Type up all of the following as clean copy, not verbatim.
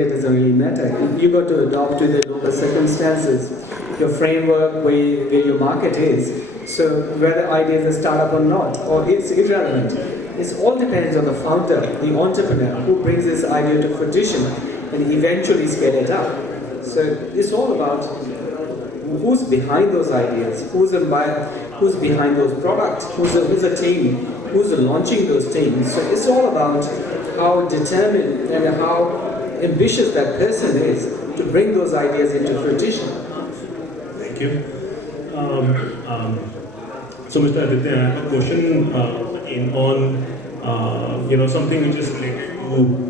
idea doesn't really matter. You got to adopt to the local circumstances, your framework, where your market is. So whether idea is a startup or not, or it's irrelevant. It all depends on the founder, the entrepreneur, who brings this idea to fruition and eventually scale it up. So it's all about who's behind those ideas, who's behind those products, who's a team, who's launching those teams. So it's all about how determined and how ambitious that person is to bring those ideas into fruition. Thank you. So Mr. Aditya, I have a question on something which is related to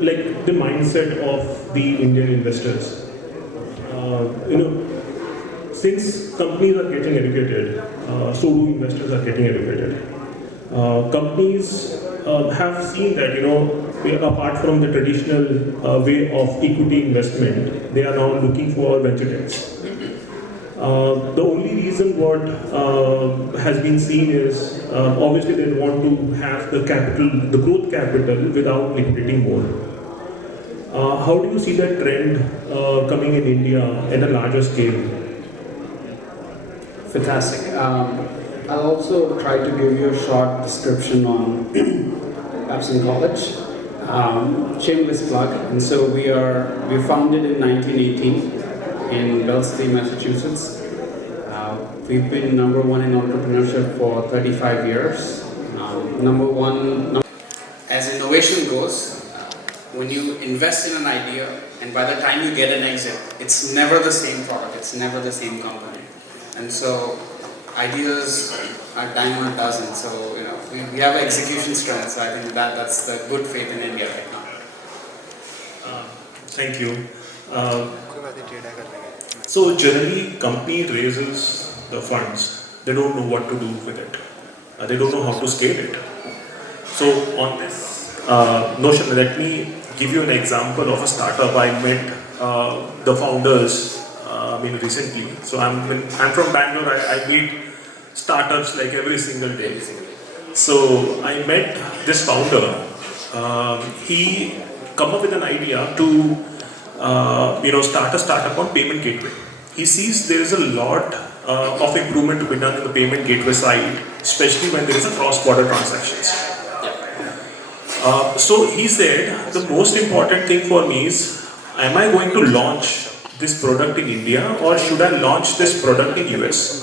like the mindset of the Indian investors. Since companies are getting educated, so do investors are getting educated. Companies have seen that, apart from the traditional way of equity investment, they are now looking for venture debts. The only reason what has been seen is obviously they want to have the capital, the growth capital without liquidating more. How do you see that trend coming in India at a larger scale? Fantastic. I'll also try to give you a short description on Babson College. Shameless plug. And so we founded in 1918 in Wellesley, Massachusetts. We've been number one in entrepreneurship for 35 years. As innovation goes, when you invest in an idea and by the time you get an exit, it's never the same product, it's never the same company. And so ideas are dime a dozen. So we have execution strength. So I think that's the good faith in India right now. Thank you. So generally, company raises the funds. They don't know what to do with it. They don't know how to scale it. So on this notion, let me give you an example of a startup. I met the founders recently. So I'm from Bangalore. I meet startups like every single day. So I met this founder. He come up with an idea to start a startup on payment gateway. He sees there is a lot of improvement to be done in the payment gateway side, especially when there is a cross-border transactions. So he said, the most important thing for me is, am I going to launch this product in India or should I launch this product in US?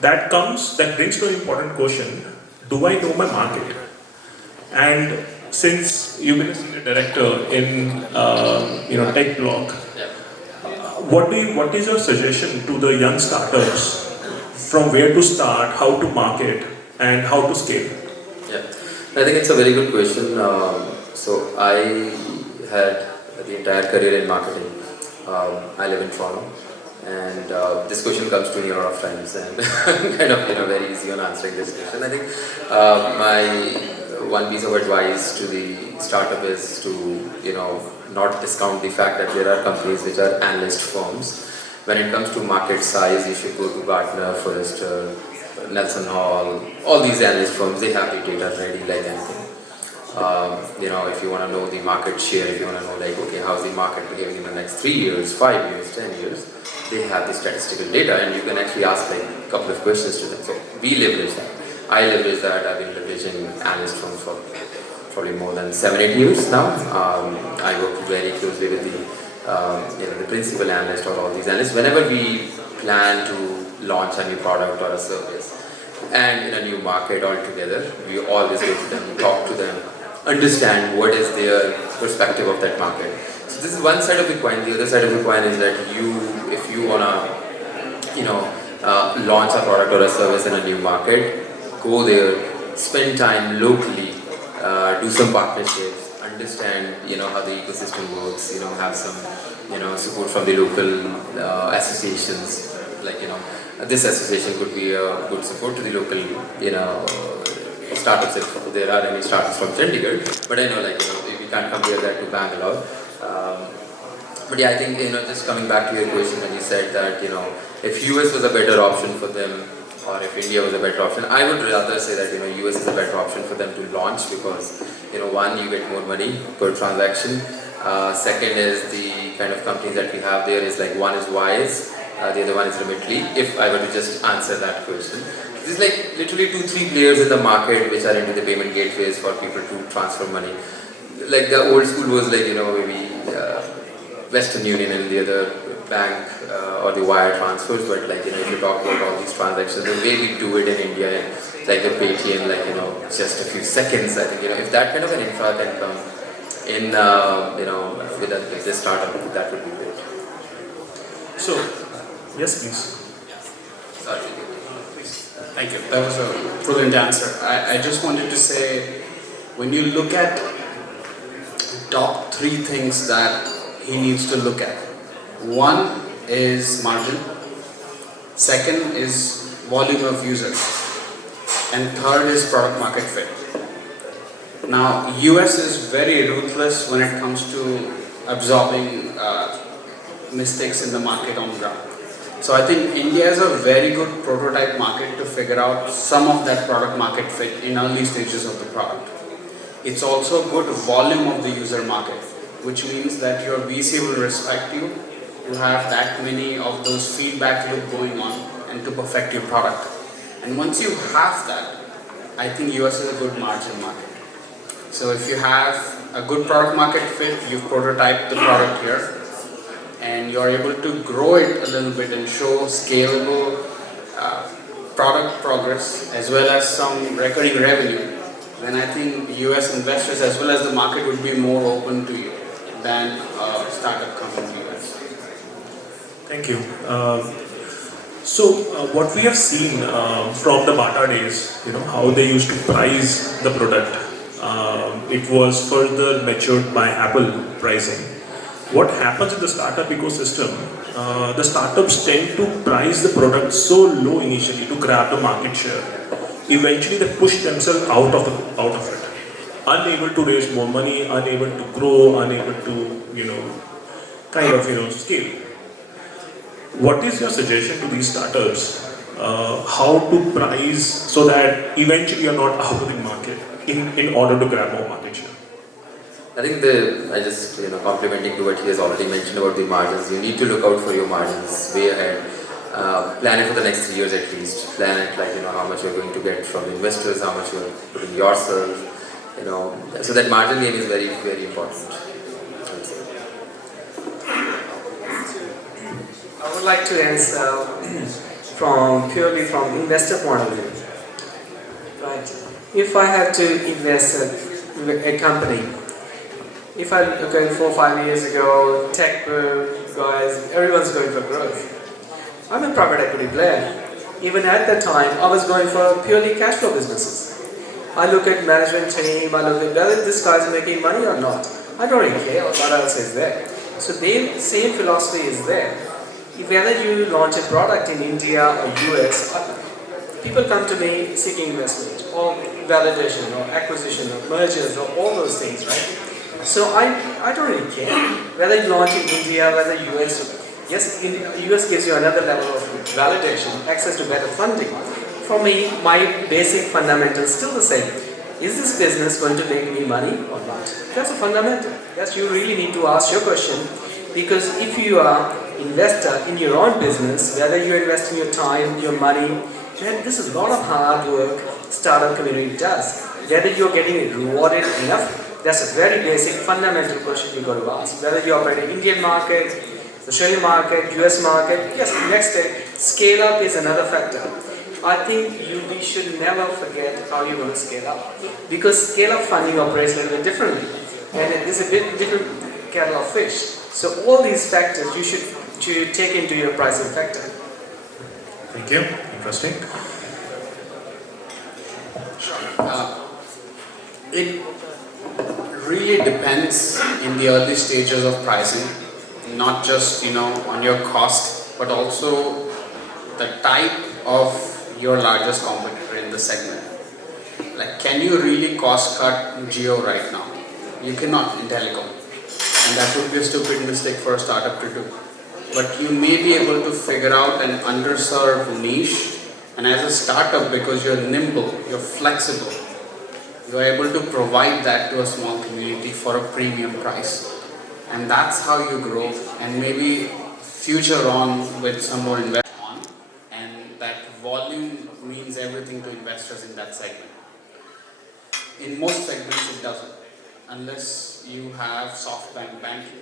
That brings to an important question, do I know my market? And since you've been a senior director in Techblocks, what is your suggestion to the young startups from where to start, how to market and how to scale? Yeah, I think it's a very good question. So I had the entire career in marketing. I live in Toronto, and this question comes to me a lot of times, and I'm kind of very easy on answering this question. I think my one piece of advice to the startup is to not discount the fact that there are companies which are analyst firms. When it comes to market size, you should go to Gartner, Forrester, Nelson Hall. All these analyst firms, they have the data ready like anything. If you want to know the market share, if you want to know how's the market behaving in the next 3 years, 5 years, 10 years, they have the statistical data and you can actually ask a couple of questions to them. So we leverage that. I leverage that. I've been leveraging analyst firms for probably more than 7-8 years now. I work very closely with the principal analyst or all these analysts. Whenever we plan to launch a new product or a service and in a new market altogether, we always go to them, talk to them, understand what is their perspective of that market. So this is one side of the coin. The other side of the coin is that if you wanna, launch a product or a service in a new market, go there, spend time locally, do some partnerships, understand how the ecosystem works, have some support from the local associations. This association could be a good support to the local startups if there are any startups from Chandigarh, but I know we can't compare that to Bangalore. But yeah, I think just coming back to your question when you said that if US was a better option for them, or if India was a better option, I would rather say that US is a better option for them to launch because one, you get more money per transaction. Second is the kind of companies that we have there is like one is Wise, the other one is Remitly. If I were to just answer that question, there's like literally 2-3 players in the market which are into the payment gateways for people to transfer money. Like the old school was like, maybe Western Union and the other bank or the wire transfers, but like, if you talk about all these transactions, the way we do it in India, like the Paytm, like, just a few seconds, I think, if that kind of an infra can come in, with this startup, that would be great. So, yes, please. Sorry. Thank you. That was a brilliant answer. I just wanted to say, when you look at top 3 things that he needs to look at, one is margin, second is volume of users, and third is product market fit. Now, US is very ruthless when it comes to absorbing mistakes in the market on ground. So I think India is a very good prototype market to figure out some of that product market fit in early stages of the product. It's also a good volume of the user market, which means that your VC will respect you to have that many of those feedback loop going on and to perfect your product. And once you have that, I think US is a good margin market. So if you have a good product market fit, you've prototyped the product here, and you're able to grow it a little bit and show scalable product progress as well as some recurring revenue, then I think US investors as well as the market would be more open to you than a startup coming to US. Thank you. What we have seen from the Bata days, how they used to price the product, it was further matured by Apple pricing. What happens in the startup ecosystem, the startups tend to price the product so low initially to grab the market share. Eventually they push themselves out of it. Unable to raise more money, unable to grow, unable to, scale. What is your suggestion to these startups? How to price so that eventually you're not out of the market in order to grab more market share? I think complementing to what he has already mentioned about the margins, you need to look out for your margins way ahead. Plan it for the next 3 years at least. Plan it like, how much you're going to get from investors, how much you're putting yourself, so that margin game is very, very important. I would like to answer purely from investor point of view. Right. If I have to invest in a company, if I look at 4 or 5 years ago, tech boom, guys, everyone's going for growth. I'm a private equity player. Even at that time, I was going for purely cash flow businesses. I look at management team, I look at whether this guy's making money or not. I don't really care what else is there. So the same philosophy is there. Whether you launch a product in India or US, people come to me seeking investment or validation or acquisition or mergers or all those things, right? So I don't really care whether you launch in India, whether US. Yes, US gives you another level of validation, access to better funding. For me, my basic fundamental is still the same. Is this business going to make me money or not? That's a fundamental. Yes, you really need to ask your question, because if you are investor in your own business, whether you invest in your time, your money, then this is a lot of hard work startup community does. Whether you're getting rewarded enough, that's a very basic fundamental question you got to ask. Whether you operate in Indian market, Australian market, US market, yes, next step, scale up is another factor. I think we should never forget how you're going to scale up, because scale up funding operates a little bit differently, and it is a bit different kettle of fish. So all these factors you should take into your pricing factor. Thank you. Interesting. It really depends in the early stages of pricing, not just on your cost, but also the type of your largest competitor in the segment. Like, can you really cost cut Geo right now? You cannot in telecom, and that would be a stupid mistake for a startup to do. But you may be able to figure out an underserved niche, and as a startup, because you're nimble, you're flexible, you're able to provide that to a small community for a premium price. and that's how you grow, and maybe future on with some more investment on, and that volume means everything to investors in that segment. In most segments it doesn't, unless you have SoftBank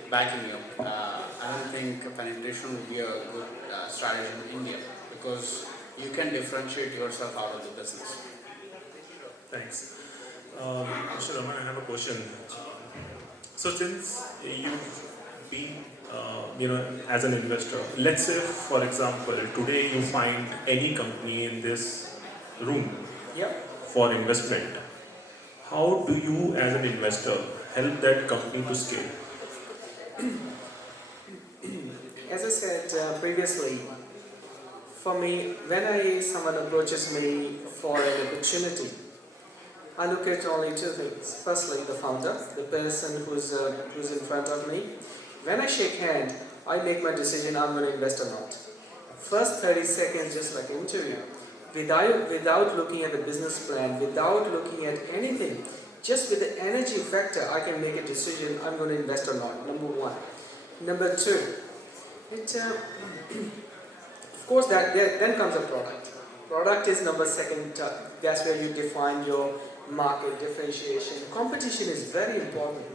backing you. I don't think penetration would be a good strategy in India, because you can differentiate yourself out of the business. Thanks. Mr. Raman, I have a question. So since you've been, as an investor, let's say, for example, today you find any company in this room for investment. How do you, as an investor, help that company to scale? As I said previously, for me, when someone approaches me for an opportunity, I look at only two things. Firstly, the founder, the person who's in front of me. When I shake hand, I make my decision I'm going to invest or not. First 30 seconds, just like an interview, without looking at the business plan, without looking at anything, just with the energy factor, I can make a decision I'm going to invest or not. Number one. Number two, of course, then comes a product. Product is number second. That's where you define your market differentiation. Competition is very important.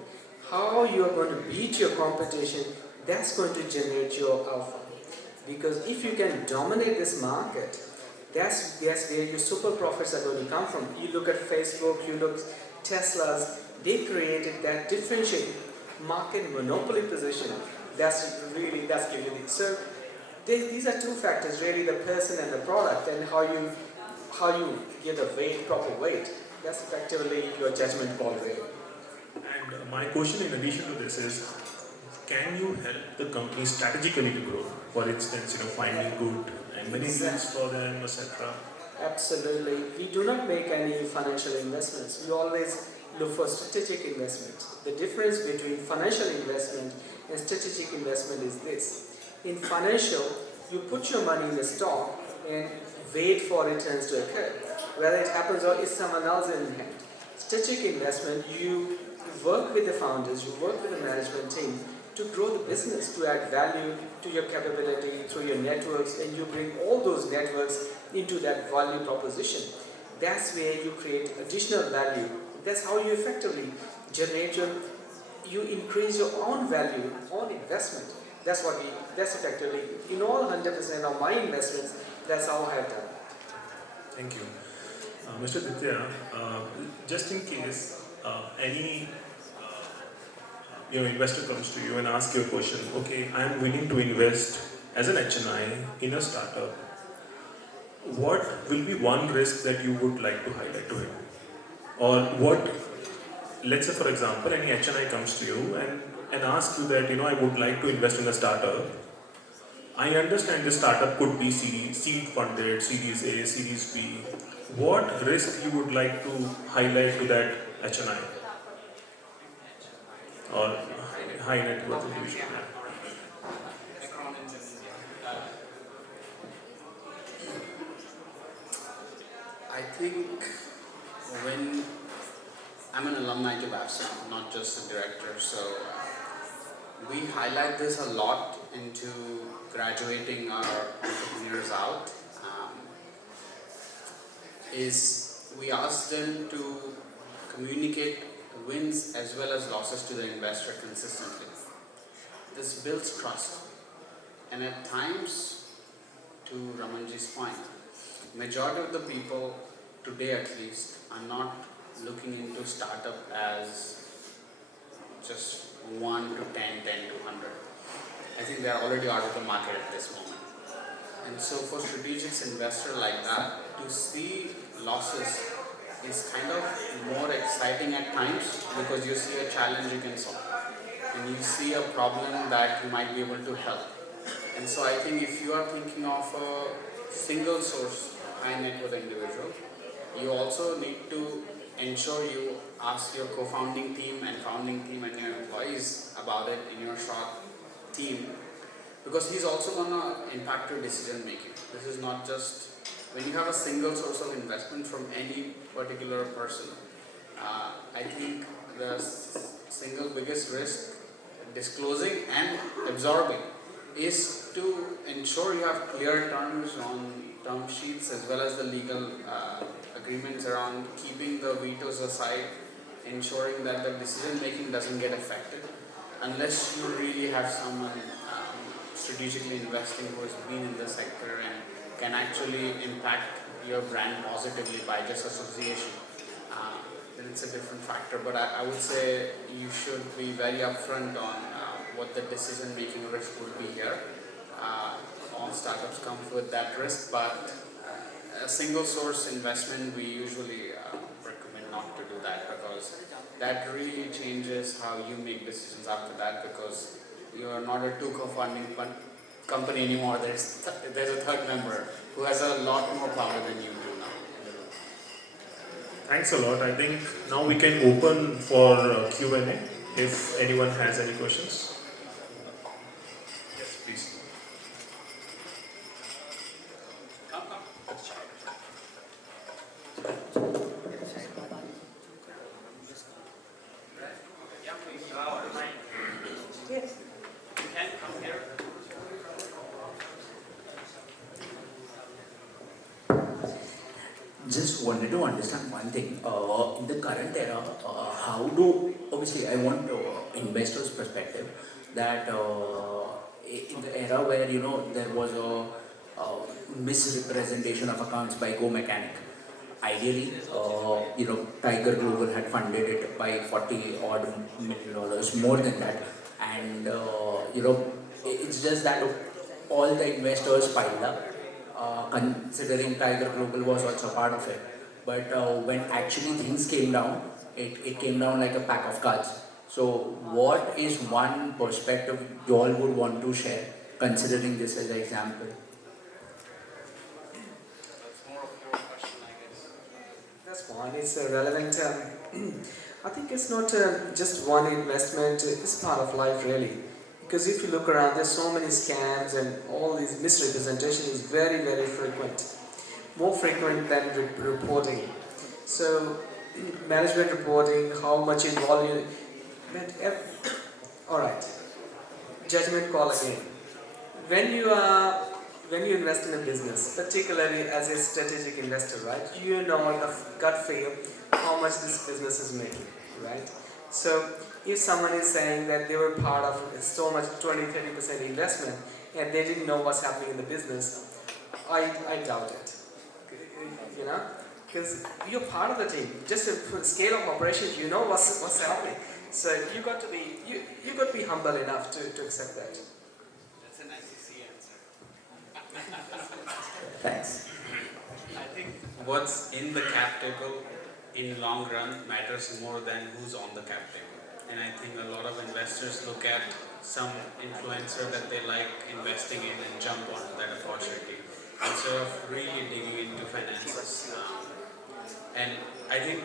How you are going to beat your competition, that's going to generate your alpha. Because if you can dominate this market, that's where your super profits are going to come from. You look at Facebook, you look at Tesla's, they created that differentiated market monopoly position. That's giving it. So these are two factors, really, the person and the product, and how you give the proper weight. That's effectively your judgment call, really. And my question in addition to this is, can you help the company strategically to grow? For instance, finding good M&A deals for them, etc. Absolutely. We do not make any financial investments. We always look for strategic investment. The difference between financial investment and strategic investment is this. In financial, you put your money in the stock and wait for returns to occur. Whether it happens or it's someone else in hand. Strategic investment, you work with the founders, you work with the management team to grow the business, to add value to your capability through your networks, and you bring all those networks into that value proposition. That's where you create additional value. That's how you effectively generate you increase your own value on investment. That's effectively, in all 100% of my investments, that's how I have done. Thank you. Mr. Aditya, just in case any investor comes to you and asks you a question, okay, I am willing to invest as an HNI in a startup, what will be one risk that you would like to highlight to him? Or what, let's say for example, any HNI comes to you and asks you that, I would like to invest in a startup. I understand this startup could be seed funded, Series A, Series B. What risk you would like to highlight to that HNI? Or high net worth individual? I think when I'm an alumni to Babson, not just a director, so we highlight this a lot into graduating our entrepreneurs out. Is we ask them to communicate wins as well as losses to the investor consistently. This builds trust. And at times, to Ramanji's point, majority of the people, today at least, are not looking into startup as just 1 to 10, 10 to 100. I think they are already out of the market at this moment. And so for strategic investor like that, to see losses is kind of more exciting at times, because you see a challenge you can solve and you see a problem that you might be able to help. And so I think if you are thinking of a single source high net worth individual, you also need to ensure you ask your co-founding team and founding team and your employees about it in your short team, because he's also going to impact your decision making. This is not just when you have a single source of investment from any particular person. I think the single biggest risk disclosing and absorbing is to ensure you have clear terms on term sheets as well as the legal agreements around keeping the vetoes aside, ensuring that the decision making doesn't get affected unless you really have someone strategically investing who has been in the sector and can actually impact your brand positively by just association. Then it's a different factor, but I would say you should be very upfront on what the decision-making risk would be here. All startups come with that risk, but a single source investment, we usually recommend not to do that because that really changes how you make decisions after that, because you are not a two co-funding company anymore. There's a third member who has a lot more power than you do now. Thanks a lot. I think now we can open for Q&A if anyone has any questions. Yes, please. Yes. You can come here. Just wanted to understand one thing. In the current era, how do, obviously I want investors' perspective that in the era where, there was a misrepresentation of accounts by Go Mechanic. Ideally, Tiger Global had funded it by $40 odd million, more than that. And, it's just that all the investors piled up. Considering Tiger Global was also part of it. But when actually things came down, it came down like a pack of cards. So what is one perspective you all would want to share, considering this as an example? That's more of your question, I guess. That's fine, it's relevant. I think it's not just one investment, it's part of life really. Because if you look around, there's so many scams and all these misrepresentation is very, very frequent. More frequent than reporting. So, management reporting, how much involved you... Alright, judgment call again. When you invest in a business, particularly as a strategic investor, right? You know the gut feel how much this business is making, right? So, if someone is saying that they were part of so much 20-30% investment and they didn't know what's happening in the business, I doubt it. Because you're part of the team. Just the scale of operations, you know what's happening. So you got to be humble enough to accept that. That's an ICC answer. Thanks. I think what's in the cap table in long run matters more than who's on the cap table. And I think a lot of investors look at some influencer that they like investing in and jump on that opportunity instead of really digging into finances. And I think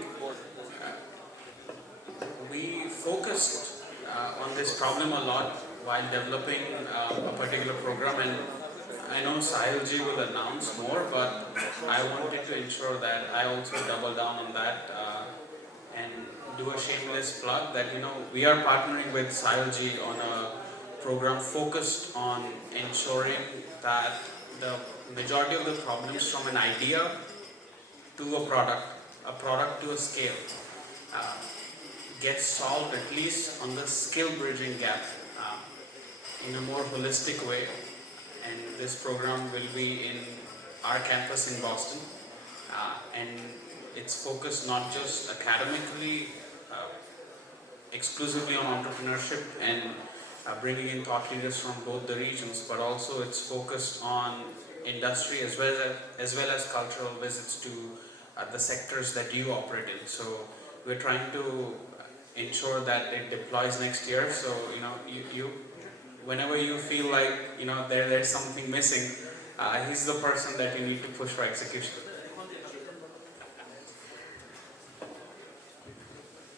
we focused on this problem a lot while developing a particular program, and I know Sahilji will announce more, but I wanted to ensure that I also double down on that and do a shameless plug that we are partnering with Sahilji on a program focused on ensuring that the majority of the problems from an idea to a product to a scale gets solved at least on the skill bridging gap in a more holistic way. And this program will be in our campus in Boston, and it's focused not just academically, exclusively on entrepreneurship and bringing in thought leaders from both the regions, but also it's focused on industry as well as cultural visits to the sectors that you operate in. So we're trying to ensure that it deploys next year. So you whenever you feel like there's something missing, he's the person that you need to push for execution.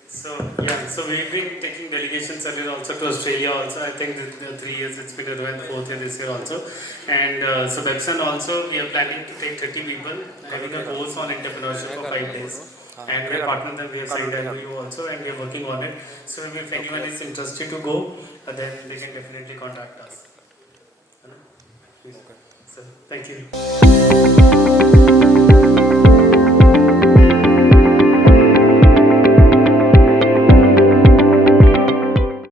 So we've been taking delegations earlier also to Australia also. I think the 3 years it's been around, 4th year this year also. And so Babson also, we are planning to take 30 people having a course on entrepreneurship for 5 days. And we partnered them, we have signed MOU also, and we are working on it. So if anyone is interested to go, then they can definitely contact us. So, thank you.